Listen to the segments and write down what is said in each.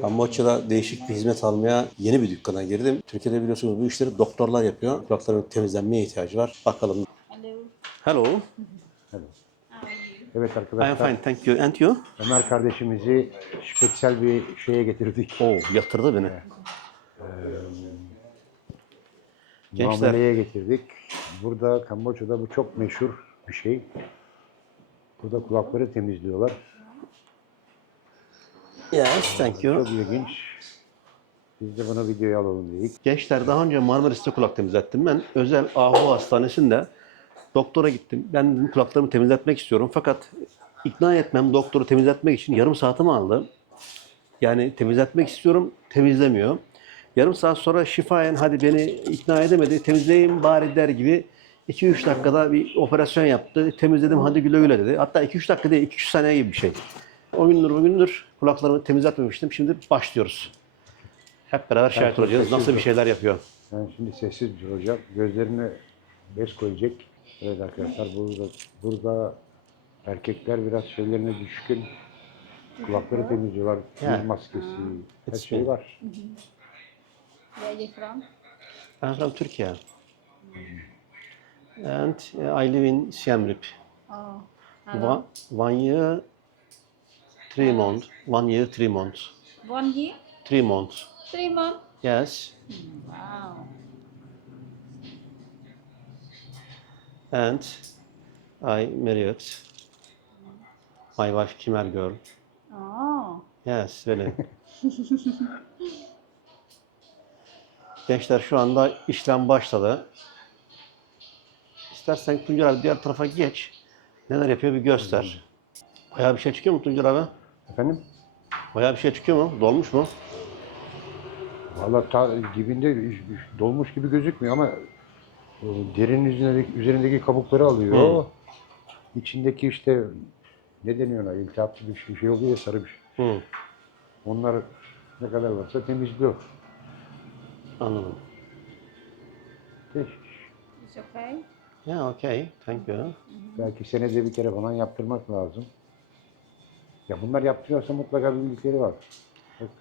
Kamboçya'da değişik bir hizmet almaya yeni bir dükkana girdim. Türkiye'de biliyorsunuz bu işleri doktorlar yapıyor. Kulakların temizlenmeye ihtiyacı var. Bakalım. Hello. Hello. How are you? Evet I am arkadaşlar, fine, thank you. And you? Ömer kardeşimizi speksel bir şeye getirdik. Oo, yatırdı beni. Gençler. Muameleye getirdik. Burada Kamboçya'da bu çok meşhur bir şey. Burada kulakları temizliyorlar. Yes, thank you. Çok ilginç. Biz de bunu videoya alalım dedik. Gençler daha önce Marmaris'te kulak temizlettim. Ben özel Ahu Hastanesi'nde doktora gittim. Ben dedim kulaklarımı temizletmek istiyorum. Fakat ikna etmem doktoru temizletmek için yarım saatimi aldı. Yani temizletmek istiyorum, temizlemiyor. Yarım saat sonra şifayen hadi beni ikna edemedi, temizleyeyim bari der gibi 2-3 dakikada bir operasyon yaptı. Temizledim hadi güle güle dedi. Hatta 2-3 dakika değil, 2-3 saniye gibi bir şey. O gündür bugündür kulaklarımı temizletmemiştim. Şimdi başlıyoruz. Hep beraber şahit olacağız. Nasıl bir şeyler yapıyor. Ben şimdi sessiz bir olacak. Gözlerine bez koyacak. Evet arkadaşlar burada, burada erkekler biraz şeylerine düşkün. Kulakları temizliyorlar. Yüz maskesi, her It's şey me. var. Where are you from? I'm from Turkey. And uh, I live in Siem Reap. Oh. One, one year, three months. One year, three months. One year? Three months. Three months? Yes. Wow. And I married my wife Kimer girl. Oh. Yes, very. Gençler şu anda işlem başladı. İstersen Tuncer abi diğer tarafa geç. Neler yapıyor bir göster. Bayağı bir şey çıkıyor mu Tuncer abi? Efendim? Bayağı bir şey çıkıyor mu? Dolmuş mu? Valla ta dibinde dolmuş gibi gözükmüyor ama o derinin üzerindeki, üzerindeki kabukları alıyor. İçindeki işte ne deniyor ona? İltihaplı bir şey, şey oluyor ya sarı bir şey. Hı, Onlar ne kadar varsa temizliyor. anladım. Değişik. It's okay? Yeah, okay. Thank you. Belki senede bir kere falan yaptırmak lazım. Ya bunlar yaptırıyorsa mutlaka bir bildikleri var.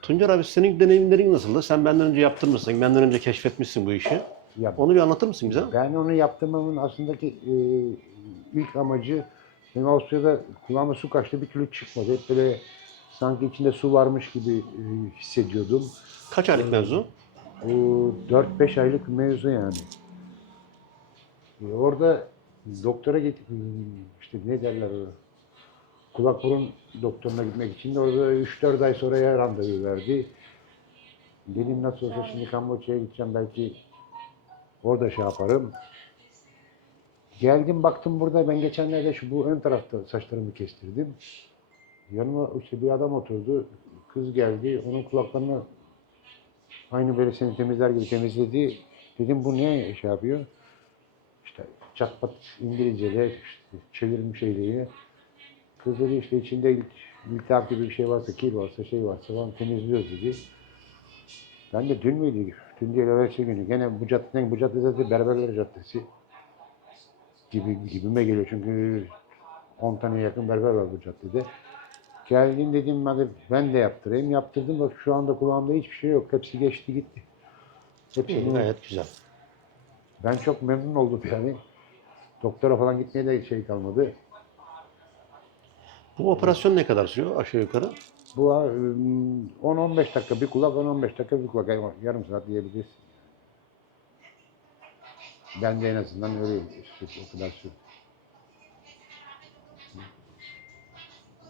Tuncer abi senin deneyimlerin nasıldı? Sen benden önce yaptırmışsın, benden önce keşfetmişsin bu işi. Ya Onu bir anlatır mısın bize? Ben onu yaptırmamın aslındaki e, ilk amacı benim Avusturya'da kulağıma su kaçtı bir türlü çıkmadı. Hep böyle sanki içinde su varmış gibi e, hissediyordum. Kaç aylık mevzu? O 4-5 aylık mevzu yani. E, orada doktora git işte ne derler o kulak burun doktoruna gitmek için de orada 3-4 ay sonraya randevu verdi. Dedim nasıl olsa şimdi Kamboçya'ya gideceğim belki orada şey yaparım. Geldim baktım burada ben geçenlerde şu bu ön tarafta saçlarımı kestirdim. Yanıma işte bir adam oturdu. Kız geldi. Onun kulaklarını aynı böyle seni temizler gibi temizledi. Dedim bu niye şey yapıyor? İşte çat pat İngilizce'de işte çevirmiş şey diye. Kız dedi işte içinde il- iltihap gibi bir şey varsa, kir varsa, şey varsa falan temizliyoruz dedi. Ben de dün müydü? Dün değil evvelsi günü. Gene bu caddenin, bu cadde zaten Berberler Caddesi gibi gibime geliyor. Çünkü 10 tane yakın berber var bu caddede. Geldim dedim hadi ben de yaptırayım. Yaptırdım bak şu anda kulağımda hiçbir şey yok. Hepsi geçti gitti. Hepsi İyi, gayet güzel. ben çok memnun oldum yani. Doktora falan gitmeye de şey kalmadı. Bu operasyon ne kadar sürüyor aşağı yukarı? Bu ha, ım, 10-15 dakika bir kulak, 10-15 dakika bir kulak. Yani yarım saat diyebiliriz. Ben de en azından öyle o kadar sür.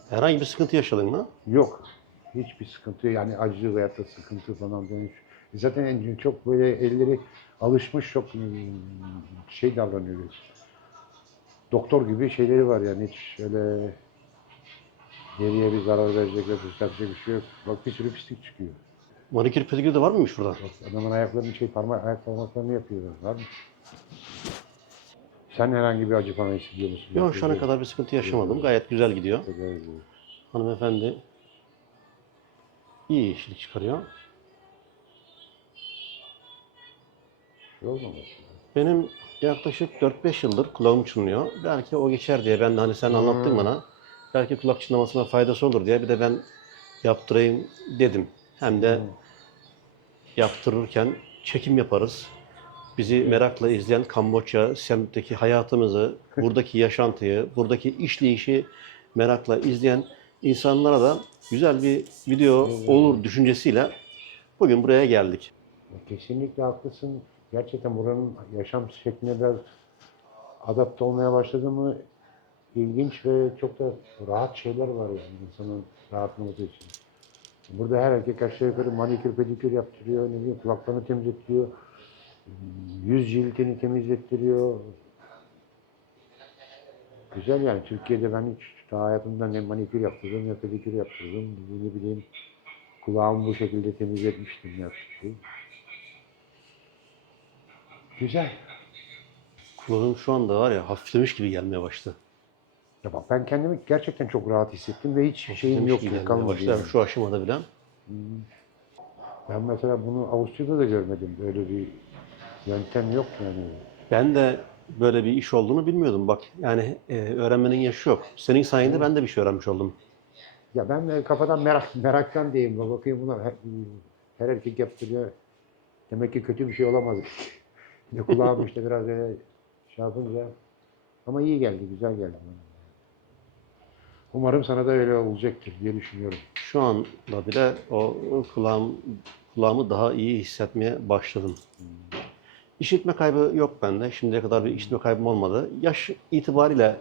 Herhangi bir sıkıntı yaşadın mı? Yok. Hiçbir sıkıntı yani acı veyahut da sıkıntı falan filan hiç. Zaten en- çok böyle elleri alışmış çok ım, şey davranıyor. Doktor gibi şeyleri var yani hiç öyle geriye bir zarar verecek ve gösterecek bir şey yok. Bak bir sürü pislik çıkıyor. Manikür pedikür de var mıymış burada? Adamın ayaklarını şey parmak ayak parmaklarını yapıyorlar. Var mı? Sen herhangi bir acı falan hissediyor musun? Yok şu ana kadar bir sıkıntı yaşamadım. Gayet güzel gidiyor. Hanımefendi iyi işlik çıkarıyor. Olmamış. Benim yaklaşık 4-5 yıldır kulağım çınlıyor. Belki o geçer diye ben de hani sen anlattın bana. Belki kulak çınlamasına faydası olur diye bir de ben yaptırayım dedim. hem de yaptırırken çekim yaparız. Bizi merakla izleyen Kamboçya semtteki hayatımızı, buradaki yaşantıyı, buradaki işleyişi merakla izleyen insanlara da güzel bir video olur düşüncesiyle bugün buraya geldik. Kesinlikle haklısın. Gerçekten buranın yaşam şekline biraz adapte olmaya başladı mı ilginç ve çok da rahat şeyler var yani insanın rahatlaması için. Burada her erkek aşağı yukarı manikür pedikür yaptırıyor, ne bileyim kulaklarını temizletiyor, yüz cildini temizlettiriyor. Güzel yani Türkiye'de ben hiç daha hayatımda ne manikür yaptırdım ne pedikür yaptırdım. Ne bileyim kulağımı bu şekilde temizletmiştim yaptım. Güzel. Kulağım şu anda var ya hafiflemiş gibi gelmeye başladı. Ya bak ben kendimi gerçekten çok rahat hissettim ve hiç şeyim yok kalmadı. yani. Şu aşamada bile. Ben mesela bunu Avusturya'da da görmedim. Böyle bir yöntem yok yani. Ben de böyle bir iş olduğunu bilmiyordum. Bak yani e, öğrenmenin yaşı yok. Senin sayende ben de bir şey öğrenmiş oldum. Ya ben kafadan merak, meraktan diyeyim. Bakayım buna her, her erkek yaptırıyor. Demek ki kötü bir şey olamaz. De kulağım işte biraz böyle şey yapınca. Ama iyi geldi, güzel geldi. bana. Umarım sana da öyle olacaktır diye düşünüyorum. Şu anda bile o kulağım, kulağımı daha iyi hissetmeye başladım. İşitme kaybı yok bende. Şimdiye kadar bir işitme kaybım olmadı. Yaş itibariyle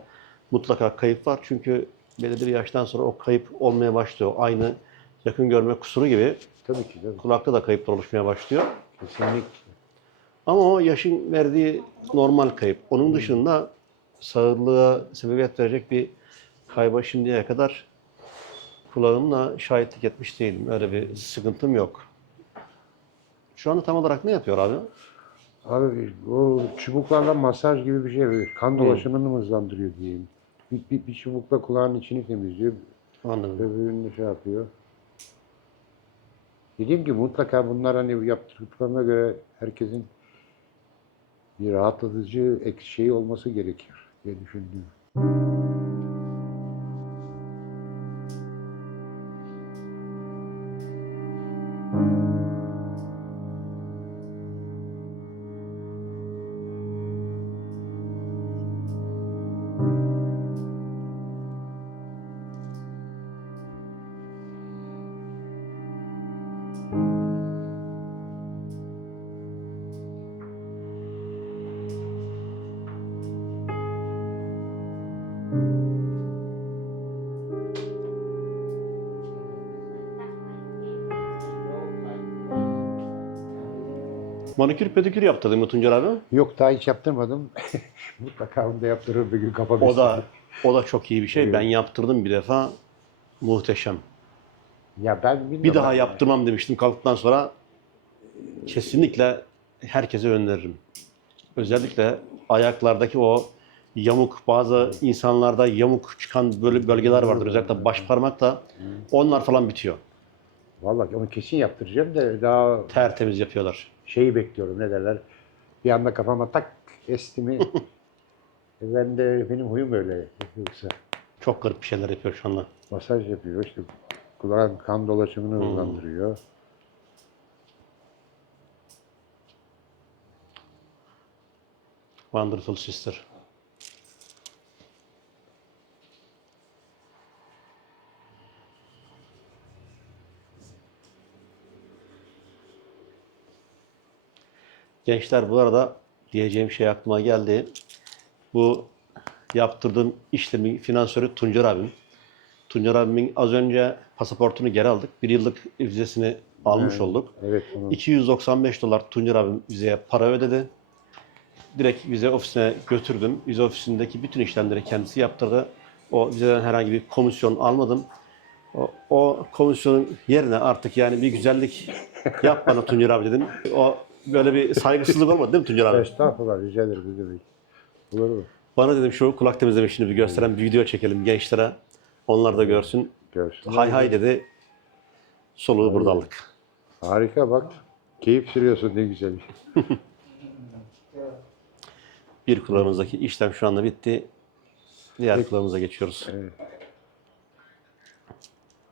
mutlaka kayıp var. Çünkü belirli bir yaştan sonra o kayıp olmaya başlıyor. Aynı yakın görme kusuru gibi Tabii ki tabii. kulakta da kayıplar oluşmaya başlıyor. Kesinlikle. Ama o yaşın verdiği normal kayıp. Onun dışında sağlığa sebebiyet verecek bir kayba şimdiye kadar kulağımla şahitlik etmiş değilim. Öyle bir sıkıntım yok. Şu anda tam olarak ne yapıyor abi? Abi o çubuklarla masaj gibi bir şey. Kan dolaşımını hızlandırıyor diyeyim. Bir, bir, bir çubukla kulağın içini temizliyor. Anladım. Öbürünü şey yapıyor. Dediğim gibi mutlaka bunlar hani yaptırdıklarına göre herkesin bir rahatlatıcı ek şeyi olması gerekir diye düşündüm. Manikür pedikür yaptırdın mı Tuncer abi? Yok daha hiç yaptırmadım. mutlaka onu da yaptırır bir gün kafa O da o da çok iyi bir şey. Ben yaptırdım bir defa. Muhteşem. Ya ben bilmiyorum. Bir daha yaptırmam demiştim kalktıktan sonra. Kesinlikle herkese öneririm. Özellikle ayaklardaki o yamuk, bazı insanlarda yamuk çıkan böyle bölgeler vardır. Özellikle baş parmakta. Onlar falan bitiyor. Vallahi onu kesin yaptıracağım da daha Tertemiz yapıyorlar. Şeyi bekliyorum ne derler. Bir anda kafama tak esti mi? E ben de benim huyum öyle. Yoksa Çok garip bir şeyler yapıyor şu anda. masaj yapıyor işte kulağın kan dolaşımını hızlandırıyor. Wonderful Sister. Gençler bu arada diyeceğim şey aklıma geldi. Bu yaptırdığım işlemi finansörü Tuncer abim. Tuncer abimin az önce pasaportunu geri aldık. Bir yıllık vizesini almış olduk. Evet onu 295 dolar Tuncer abim vizeye para ödedi. Direkt vize ofisine götürdüm. Vize ofisindeki bütün işlemleri kendisi yaptırdı. O vizeden herhangi bir komisyon almadım. O, o komisyonun yerine artık yani bir güzellik yap bana Tuncer abi dedim. O böyle bir saygısızlık olmadı değil mi Tuncer abi? Estağfurullah rica ederim ne demek. Olur mu? Bana dedim şu kulak temizleme işini bir gösteren bir video çekelim gençlere. Onlar da görsün. Görsün. Hay hay dedi. Soluğu burada aldık. Harika bak. Keyif sürüyorsun ne güzel. Bir kulağımızdaki işlem şu anda bitti. Diğer kulağımıza geçiyoruz.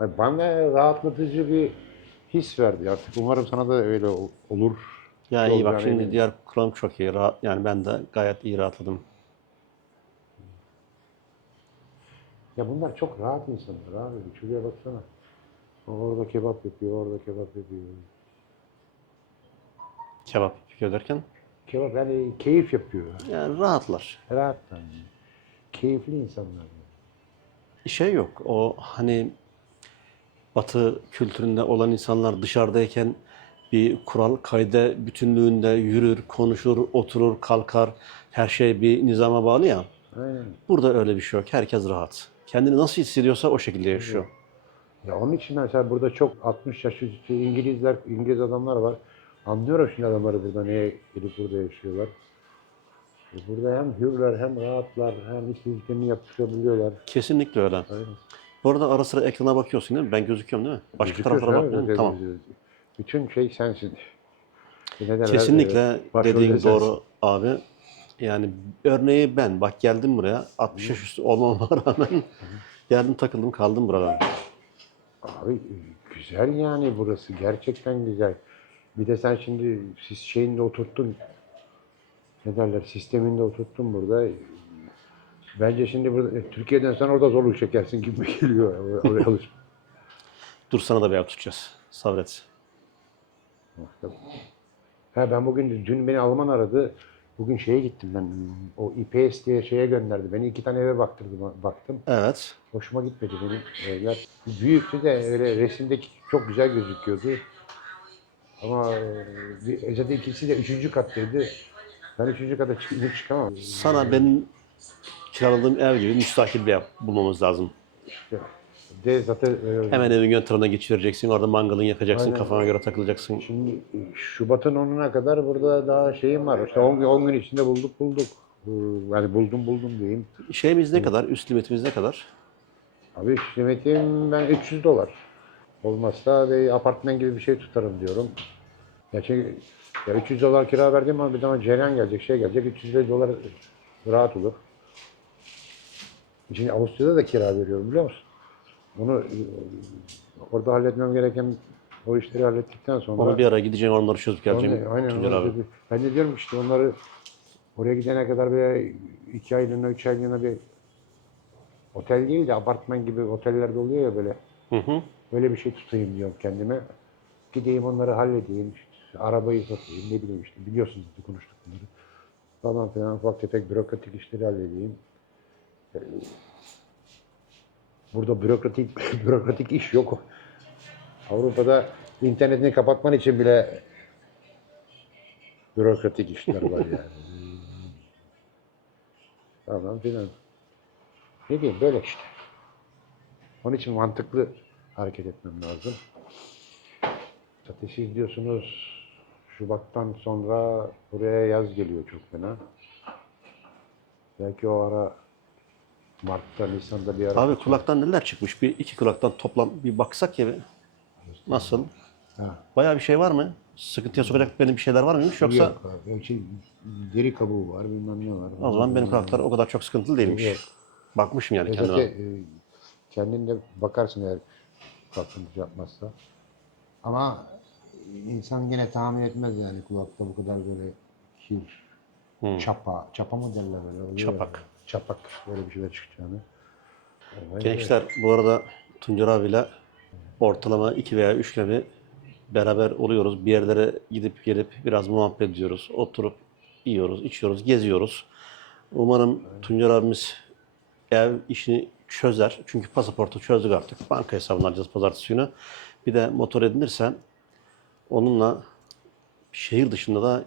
Ay, Bana rahatlatıcı bir his verdi artık. Umarım sana da öyle ol- olur. Ya iyi bak yani şimdi eminim. diğer kulağım çok iyi. Rahat, yani ben de gayet iyi rahatladım. Ya bunlar çok rahat insanlar abi. Şuraya baksana. Orada kebap yapıyor, orada kebap yapıyor. Kebap yapıyor derken. Kebap yani keyif yapıyor. Yani rahatlar. Rahat yani. Keyifli insanlar. Şey yok. O hani Batı kültüründe olan insanlar dışarıdayken bir kural kaide bütünlüğünde yürür, konuşur, oturur, kalkar. Her şey bir nizama bağlı ya. Aynen. Burada öyle bir şey yok. Herkes rahat. Kendini nasıl hissediyorsa o şekilde yaşıyor. Ya onun için mesela burada çok 60 yaş üstü İngilizler, İngiliz adamlar var. Anlıyorum şimdi adamları burada niye gelip burada yaşıyorlar. E Burada hem hürler hem rahatlar hem istediklerini yaptırabiliyorlar. Kesinlikle öyle. Aynen. Bu arada ara sıra ekrana bakıyorsun değil mi? Ben gözüküyorum değil mi? Başka Gözüküyorsun taraflara bakmıyorum. Tamam. gözüküyorum. Bütün şey sensin. Ne derler, Kesinlikle e, dediğin sensin. doğru abi. Yani örneği ben. Bak geldim buraya. 60 yaş üstü olmama rağmen geldim takıldım kaldım burada. Abi e, güzel yani burası. Gerçekten güzel. Bir de sen şimdi siz şeyinde oturttun. Ne derler? Sisteminde oturttun burada. Bence şimdi burada e, Türkiye'den sonra orada zorluk çekersin gibi geliyor. or- Oraya alış. Dur sana da bir tutacağız. Sabret. Ha ben bugün dün beni Alman aradı. Bugün şeye gittim ben. O IPS diye şeye gönderdi. Beni iki tane eve baktırdım, baktım. Evet. Hoşuma gitmedi benim evler. Büyüktü de öyle resimdeki çok güzel gözüküyordu. Ama e, bir- zaten ikisi de üçüncü kattaydı. Ben üçüncü kata çık- inip çıkamam. Sana benim kiraladığım ev gibi müstakil bir ev bulmamız lazım. İşte, de zaten e, Hemen evin ön tarafına geçireceksin. Orada mangalını yakacaksın. Aynen. Kafana göre takılacaksın. şimdi e, Şubat'ın 10'una kadar burada daha şeyim var. İşte 10 gün, 10 gün içinde bulduk bulduk. Yani buldum buldum diyeyim. Şeyimiz ne kadar? Üst limitimiz ne kadar? Abi limitim ben 300 dolar. Olmazsa bir apartman gibi bir şey tutarım diyorum. Gerçi ya 300 dolar kira verdiğim ama bir zaman cereyan gelecek, şey gelecek. 350 dolar rahat olur. Şimdi Avusturya'da da kira veriyorum biliyor musun? Bunu e, orada halletmem gereken o işleri hallettikten sonra... Onu bir ara gideceğim onları çözüp geleceğim. Onu- aynen, Tuncer onu abi. dedi. Ben de diyorum ki işte onları oraya gidene kadar bir iki aylığına, üç aylığına bir otel değil de apartman gibi otellerde oluyor ya böyle. Hı hı. Öyle bir şey tutayım diyorum kendime. Gideyim onları halledeyim. işte arabayı satayım ne bileyim işte biliyorsunuz konuştuk bunları. Falan filan ufak tefek bürokratik işleri halledeyim. Burada bürokratik bürokratik iş yok. Avrupa'da internetini kapatman için bile bürokratik işler var yani. Falan filan. Ne diyeyim böyle işte. Onun için mantıklı hareket etmem lazım. Zaten siz diyorsunuz Şubat'tan sonra buraya yaz geliyor çok fena. Belki o ara Mart'ta, Nisan'da bir ara. Abi kulaktan neler çıkmış? Bir iki kulaktan toplam bir baksak ya bir. Nasıl? Ha. Bayağı bir şey var mı? Sıkıntıya sokacak benim bir şeyler var mıymış yoksa? Yok abi. Yok, şey, deri kabuğu var, bilmem ne var. O zaman benim kulaklar o kadar çok sıkıntılı değilmiş. Yok. Bakmışım yani kendime. e, kendin de bakarsın eğer kalkıntı yapmazsa. Ama insan yine tahmin etmez yani kulakta bu kadar böyle kir, Hı. çapa, çapa mı derler oluyor Çapak. ya. Çapak böyle bir şeyler çıkacağını. Evet, Gençler bu arada Tuncer abiyle ortalama 2 veya 3 kere beraber oluyoruz. Bir yerlere gidip gelip biraz muhabbet ediyoruz. Oturup yiyoruz, içiyoruz, geziyoruz. Umarım Tuncer abimiz ev işini çözer. Çünkü pasaportu çözdük artık. Banka hesabını alacağız pazartesi günü. Bir de motor edinirse onunla şehir dışında da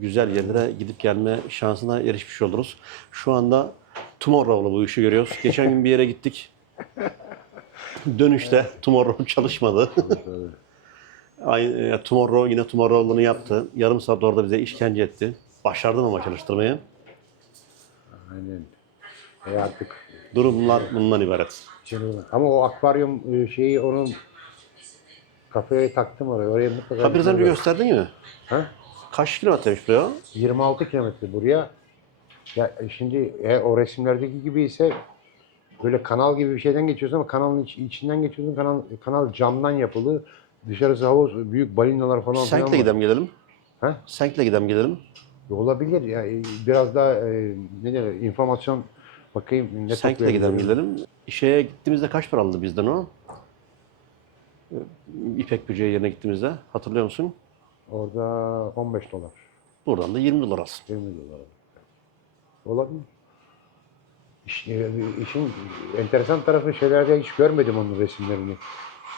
güzel yerlere gidip gelme şansına erişmiş oluruz. Şu anda Tomorrow'la bu işi görüyoruz. Geçen gün bir yere gittik. Dönüşte Tomorrow çalışmadı. Aynı, e, Tomorrow yine Tomorrow'unu yaptı. Yarım saat orada bize işkence etti. Başardım ama çalıştırmayı. Aynen. E artık Durumlar bundan ibaret. canım. Ama o akvaryum e, şeyi onun kafaya taktım oraya. Oraya mutlaka Ha biraz önce gösterdin mi? Ha? Kaç kilometremiş buraya? 26 kilometre buraya. Ya e, şimdi eğer o resimlerdeki gibi ise böyle kanal gibi bir şeyden geçiyorsun ama kanalın iç- içinden geçiyorsun. Kanal kanal camdan yapılı. dışarısı havuz, büyük balinalar falan filan Senk'le var. gidelim gelelim. Ha? Senk'le gidelim gelelim. Olabilir ya. e, Biraz daha e, ne denir, informasyon bakayım ne Senk'le toplayabilirim. gidelim gidelim. Şeye gittiğimizde kaç para aldı bizden o? Ee, İpek böceği yerine gittiğimizde hatırlıyor musun? Orada 15 dolar. Buradan da 20 dolar alsın. 20 dolar. Olabilir. İş, e, işin enteresan tarafı şeylerde hiç görmedim onun resimlerini.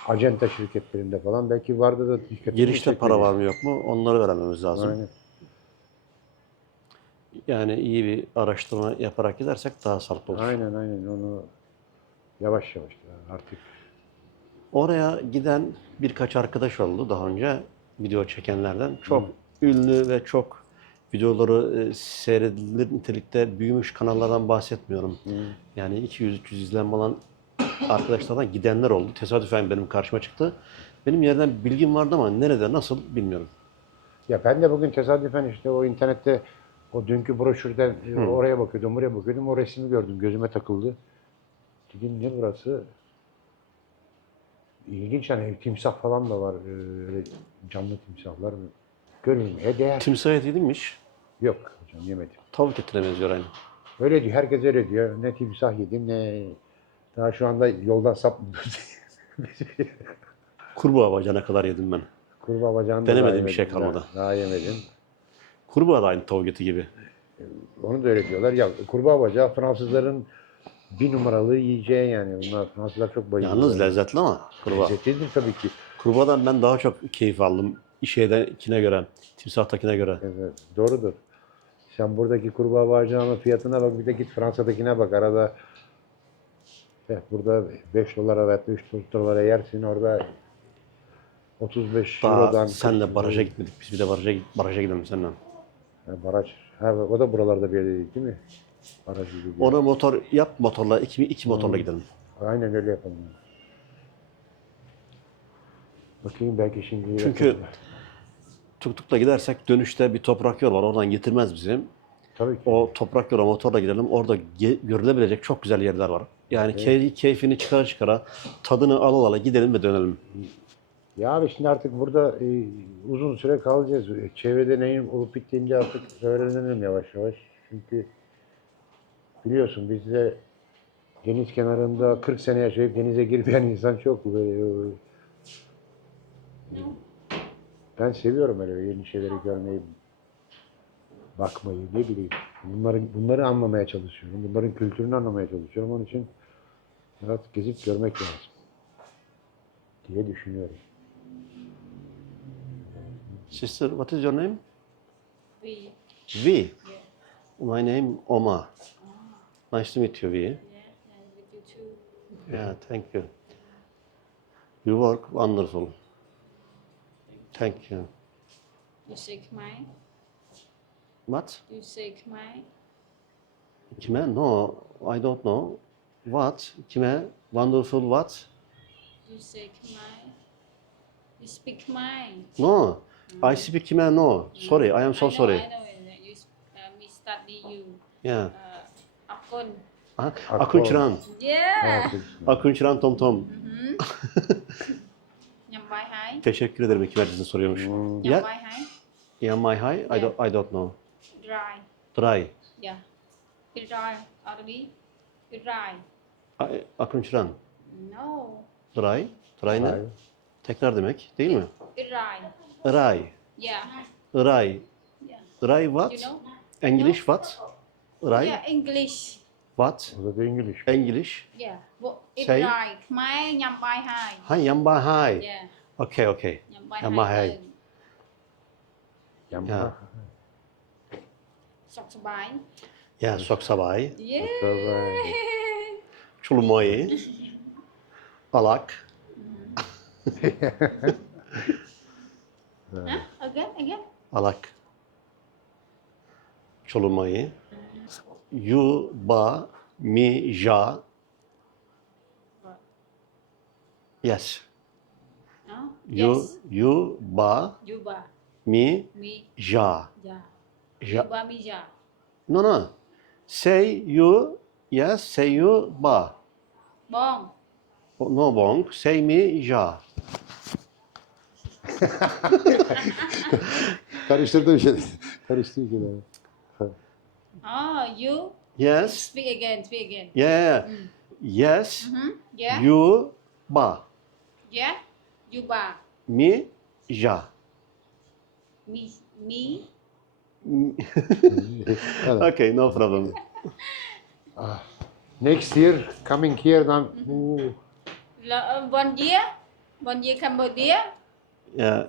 Acenta şirketlerinde falan. Belki vardı da dikkatimi Girişte para var mı yok mu onları öğrenmemiz lazım. Aynen. Yani iyi bir araştırma yaparak gidersek daha sağlıklı olur. Aynen aynen onu yavaş yavaş artık. Oraya giden birkaç arkadaş oldu daha önce video çekenlerden. Çok ünlü ve çok videoları e, seyredilir nitelikte büyümüş kanallardan bahsetmiyorum. Yani 200-300 izlenme alan arkadaşlardan gidenler oldu. Tesadüfen benim karşıma çıktı. Benim yerden bilgim vardı ama nerede, nasıl bilmiyorum. Ya ben de bugün tesadüfen işte o internette o dünkü broşürden e, oraya bakıyordum, buraya bakıyordum. O resmi gördüm. Gözüme takıldı. Dedim ne burası? İlginç hani timsah falan da var. e, Öyle canlı timsahlar. Görülmeye değer. Timsah eti değilmiş. Yok hocam yemedim. Tavuk etine benziyor aynı. Öyle diyor. Herkes öyle diyor. Ne timsah yedim ne... Daha şu anda yoldan sapmıyoruz. Kurbağa bacana kadar yedim ben. Kurbağa bacağını Denemedim, bir şey kalmadı. Daha, daha yemedim. Kurbağa da aynı tavuk eti gibi. Onu da öyle diyorlar. Ya kurbağa bacağı Fransızların bir numaralı yiyeceği yani. Bunlar Fransızlar çok bayılıyor. Yalnız lezzetli ama kurbağa. Lezzetlidir tabii ki. Kurbağadan ben daha çok keyif aldım. Şeydekine göre, timsahtakine göre. Evet, doğrudur. Sen buradaki kurbağa bacağının fiyatına bak bir de git Fransa'dakine bak. Arada işte burada 5 dolara veya 3 dolara yersin orada 35 Daha Euro'dan senle 40 baraja gitmedik. Biz bir de baraja, baraja gidelim seninle. Ha, baraj. Ha, o da buralarda bir yerde değil, değil mi? Baraj gibi. Ona motor yap motorla, iki, iki motorla gidelim. Aynen öyle yapalım. Bakayım belki şimdi... Çünkü tuk tukla gidersek dönüşte bir toprak yol var. Oradan getirmez bizi. Tabii ki. O toprak yola motorla gidelim. Orada ge- görülebilecek çok güzel yerler var. Yani key- keyfini çıkara çıkara, tadını ala ala gidelim ve dönelim. Ya abi şimdi artık burada e, uzun süre kalacağız. E, Çevrede neyin olup bittiğini de artık öğrenelim yavaş yavaş. Çünkü biliyorsun bizde deniz kenarında 40 sene yaşayıp denize girmeyen insan çok. Böyle, ben seviyorum öyle yeni şeyleri görmeyi, bakmayı, ne bileyim. Bunları, bunları anlamaya çalışıyorum. Bunların kültürünü anlamaya çalışıyorum. Onun için biraz gezip görmek lazım diye düşünüyorum. Sister, what is your name? We. V. My name Oma. Nice to meet you, V. Yeah, with you too. Yeah, thank you. You work wonderful. Thank you. You shake mine. What? You shake mine. Kime? No, I don't know. What? Kime? Wonderful what? You shake mine. You speak mine. No. I speak kime? No. Sorry, I am so I know, sorry. I know. and You, uh, me study you. Yeah. Uh, Akon. Ha? Akko. Akun Çıran. Yeah. Akun Çıran Tom Tom. Nhằm. Teşekkür ederim kim herkese soruyormuş. Nhằm Yeah. bài hai. Yeah, my high? I don't, I don't know. Dry. Dry. Yeah. It dry. Already. It dry. A- Akun Çıran. No. Dry. Dry ne? Tekrar demek değil mi? It dry. Dry. Yeah. Dry. Yeah. Dry You what? know? English what? Dry. Yeah, English. What? O da İngiliz. English. Yeah. Well, it Say. dry. Khmer nhằm bài hai. Ha yamba high. Yeah. Okay, okay. Nhằm bài Nhằm hai. bài hai. Sọc sờ bài. Ya sok sabay. Yeah. Tabii. Çulumoy. Alak. Huh? Again, again. Alak. Çulumoy. Yu ba mi ja. Yes. Đó. Yu Yes. yu ba Yuba. mi Mi. ja. Ja. Ja. Yuba mi ja. No no. Say you yes, say you ba. Bon. No bong, say mi ja. Karıştırdım işte. Karıştı işte. Oh, you Yes. speak again. Speak again. Yeah. Mm. Yes. Hmm? Yeah. You ba. Yeah. You ba. Mi ja. Me. Me. Okay, no problem. Ah, next year, coming here, then, ooh, La, uh, one year. One year Cambodia. Yeah.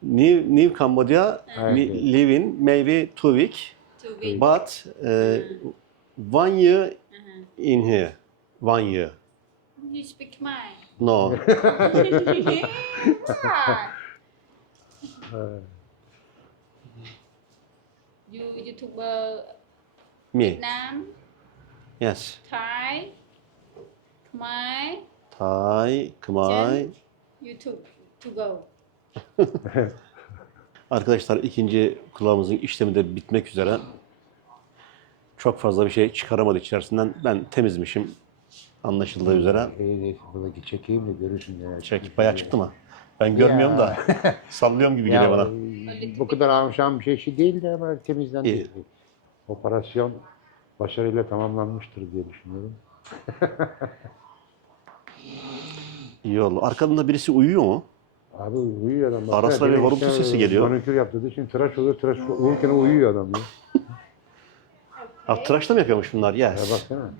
New New Cambodia Evet. mi- live in maybe two week, Two weeks. But uh, one year Uh-huh. in here. One year. You speak Khmer. No. yeah. uh, You YouTuber Me. Vietnam, Yes. Thai, Khmer, Thai, Khmer. YouTube to go. Arkadaşlar ikinci kulağımızın işlemi de bitmek üzere. Çok fazla bir şey çıkaramadı içerisinden. Ben temizmişim. Anlaşıldığı üzere. iyi, buradaki çekeyim de görürsün ya. Çek bayağı çıktı mı? Ben görmüyorum da. Sallıyorum gibi Ya, geliyor bana. Bu kadar amşan bir şey, şey değildi ama temizlendi. İyi. Operasyon başarıyla tamamlanmıştır diye düşünüyorum. İyi oldu. Arkadında birisi uyuyor mu? Abi uyuyor adam. Ara sıra bir horultu sesi geliyor. Manikür yaptırdı. Şimdi tıraş oluyor. Tıraş olurken uyuyor adam ya. Ha, tıraş da mı yapıyormuş bunlar? Ya Yes. baksana.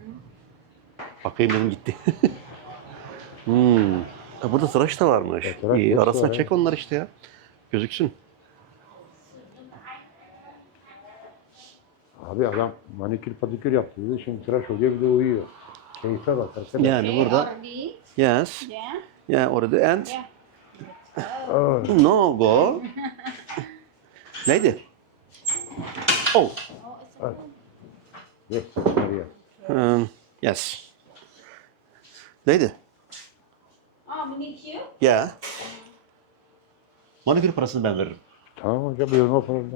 Bakayım dedim gitti. hmm. Ha, burada tıraş da varmış. Ya, tıraş İyi, arasına var, çek onlar işte ya. Gözüksün. Abi adam manikür padikür yaptırdı. Şimdi tıraş oluyor bir de uyuyor. Keyfe bak. baksana. Yani burada yes. Yeah. Yeah, orada and Yeah. Aa, no go. Neydi? Oh. Oh. Yes, yap. Um, yes. Neydi? Oh, manicure. Yeah. Manikür parasını ben veririm. Tamam hocam bir no problem.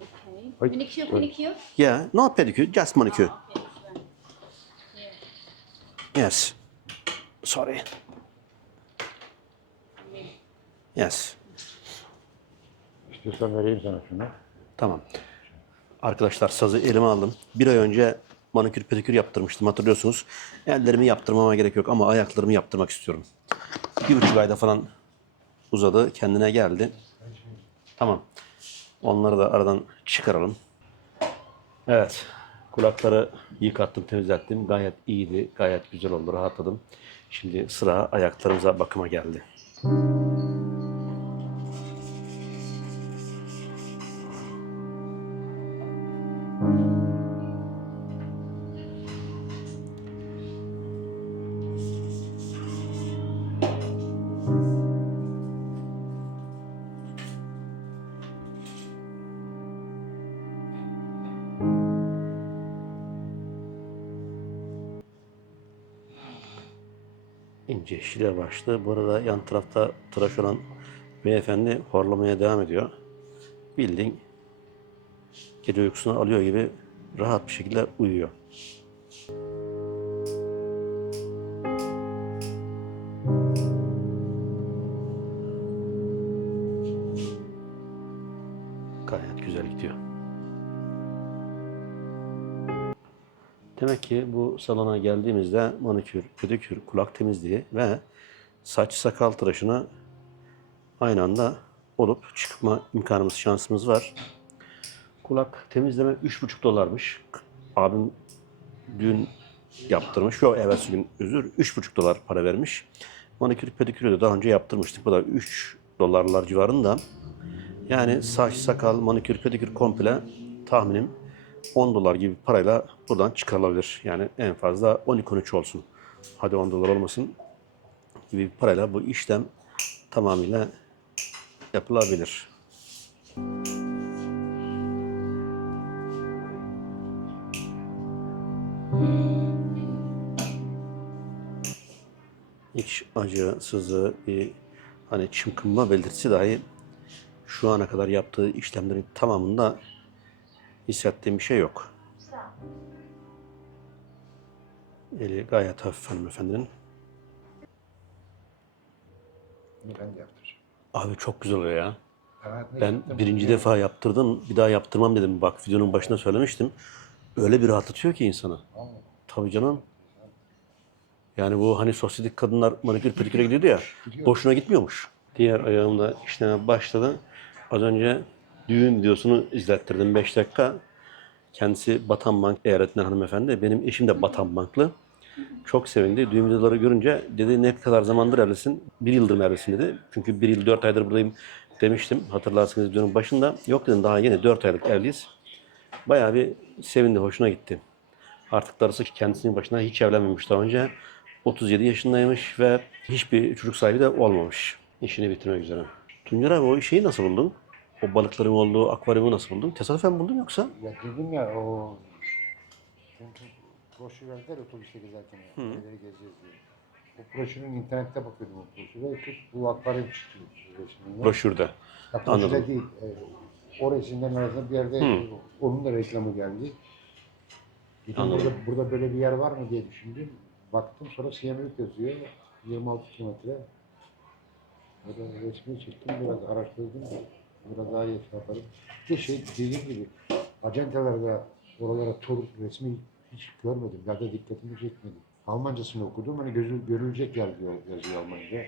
Okay. Ay, Manicure, ay. manicure. Yeah, no pedicure, just manicure. Okay, this one. Yeah. Yes. Sorry. Yes. İstiyorsan vereyim sana şunu. Tamam. Arkadaşlar sazı elime aldım. Bir ay önce manikür pedikür yaptırmıştım hatırlıyorsunuz. Ellerimi yaptırmama gerek yok ama ayaklarımı yaptırmak istiyorum. Bir buçuk ayda falan uzadı. Kendine geldi. Tamam. Onları da aradan çıkaralım. Evet. Kulakları yıkattım, temizlettim. Gayet iyiydi. Gayet güzel oldu. Rahatladım. Şimdi sıra ayaklarımıza bakıma geldi. İnce şile başlı. Bu arada yan tarafta tıraş olan beyefendi horlamaya devam ediyor. Bildiğin gece uykusunu alıyor gibi rahat bir şekilde uyuyor. Bu salona geldiğimizde manikür, pedikür, kulak temizliği ve saç sakal tıraşına aynı anda olup çıkma imkanımız, şansımız var. Kulak temizleme 3,5 dolarmış. Abim dün yaptırmış. Yok evvelsi gün özür. 3,5 dolar para vermiş. Manikür pedikürü de daha önce yaptırmıştık. Bu da 3 dolarlar civarında. Yani saç, sakal, manikür, pedikür komple tahminim 10 dolar gibi parayla buradan çıkarılabilir. Yani en fazla 12-13 olsun. Hadi 10 dolar olmasın gibi bir parayla bu işlem tamamıyla yapılabilir. Hiç acı, sızı, bir hani çımkınma belirtisi dahi şu ana kadar yaptığı işlemlerin tamamında hissettiğim bir şey yok. Eli gayet hafif hanımefendinin. Ben de yaptıracağım. Abi çok güzel oluyor ya. Ben yaptım. birinci defa yaptırdım. Bir daha yaptırmam dedim. Bak videonun başında söylemiştim. Öyle bir rahatlatıyor ki insanı. Tabii canım. Yani bu hani sosyetik kadınlar manikür pediküre gidiyordu ya. Boşuna gitmiyormuş. Diğer ayağımda işleme başladı. Az önce düğün videosunu izlettirdim 5 dakika. Kendisi Batan Bank eyaletinde hanımefendi. Benim eşim de Batan Banklı. Çok sevindi. Düğün videoları görünce dedi ne kadar zamandır evlisin? Bir yıldır evlisin dedi. Çünkü bir yıl dört aydır buradayım demiştim. Hatırlarsınız videonun başında. Yok dedim daha yeni dört aylık evliyiz. Bayağı bir sevindi, hoşuna gitti. Artık darısı kendisinin başına hiç evlenmemiş daha önce. 37 yaşındaymış ve hiçbir çocuk sahibi de olmamış. İşini bitirmek üzere. Tuncer abi o şeyi nasıl buldun? O balıkların olduğu akvaryumu nasıl buldun? Tesadüfen buldun yoksa? Ya dedim ya o çünkü broşür verdiler otobüste gezerken ya, nereleri gezeceğiz diye. O broşürün internette bakıyordum o broşüre. Tut bu akvaryum çıktı resminde. Broşürde. Ya broşürde Anladım. değil. E, o resimlerin arasında bir yerde onun da reklamı geldi. Dedim Anladım. burada, burada böyle bir yer var mı diye düşündüm. Baktım sonra Siyamelik yazıyor. 26 kilometre. Böyle resmi çektim biraz araştırdım. Biraz daha iyi şey yaparım. Bir şey dediğim gibi acentelerde oralara tur resmi hiç görmedim. Ya da dikkatimi çekmedi. Almancasını okudum. Hani gözü, görülecek yer diyor, yazıyor Almanca.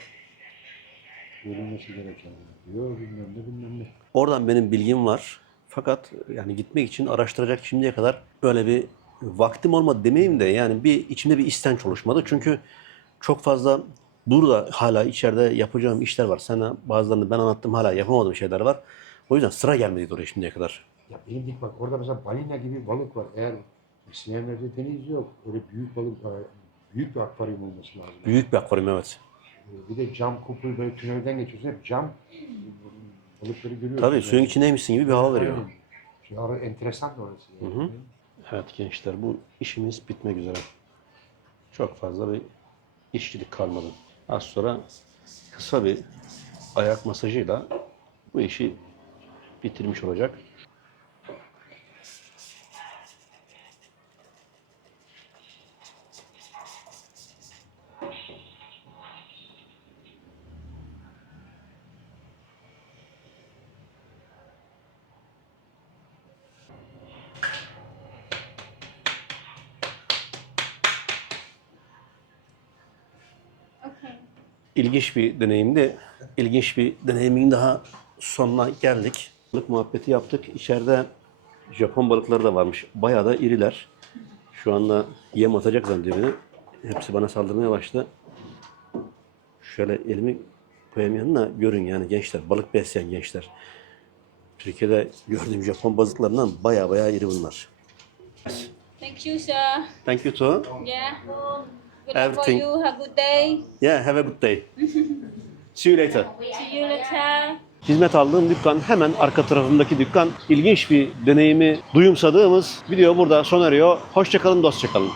Görülmesi gereken diyor. Bilmem ne bilmem ne. Oradan benim bilgim var. Fakat yani gitmek için araştıracak şimdiye kadar böyle bir vaktim olmadı demeyeyim de yani bir içimde bir istenç oluşmadı. Çünkü çok fazla burada hala içeride yapacağım işler var. Sana bazılarını ben anlattım hala yapamadığım şeyler var. O yüzden sıra gelmedi oraya şimdiye kadar. Ya benim dik bak orada mesela balina gibi balık var. Eğer Sinemler'de deniz yok. Öyle büyük balık var. Büyük bir akvaryum olması lazım. Büyük bir akvaryum evet. Bir de cam kuplu böyle tünelden geçiyorsun. Hep cam balıkları görüyorsun. Tabii Yani. suyun içindeymişsin gibi bir hava veriyor. Aynen. Ara, enteresan da orası. Yani. Hı hı. Evet gençler bu işimiz bitmek üzere. Çok fazla bir işçilik kalmadı. Az sonra kısa bir ayak masajıyla bu işi bitirmiş olacak. İlginç bir deneyimdi. İlginç bir deneyimin daha sonuna geldik. Balık muhabbeti yaptık. İçeride Japon balıkları da varmış. Bayağı da iriler. Şu anda yem atacak zannediyor beni. Hepsi bana saldırmaya başladı. Şöyle elimi koyayım yanına görün yani gençler. Balık besleyen gençler. Türkiye'de gördüğüm Japon balıklarından bayağı bayağı iri bunlar. Thank you, sir. Thank you too. Yeah. Good luck for Everything. you. Have a good day. Yeah, have a good day. See you later. See you later. Hizmet aldığım dükkan hemen arka tarafındaki dükkan. İlginç bir deneyimi duyumsadığımız video burada sona eriyor. Hoşçakalın, dostçakalın.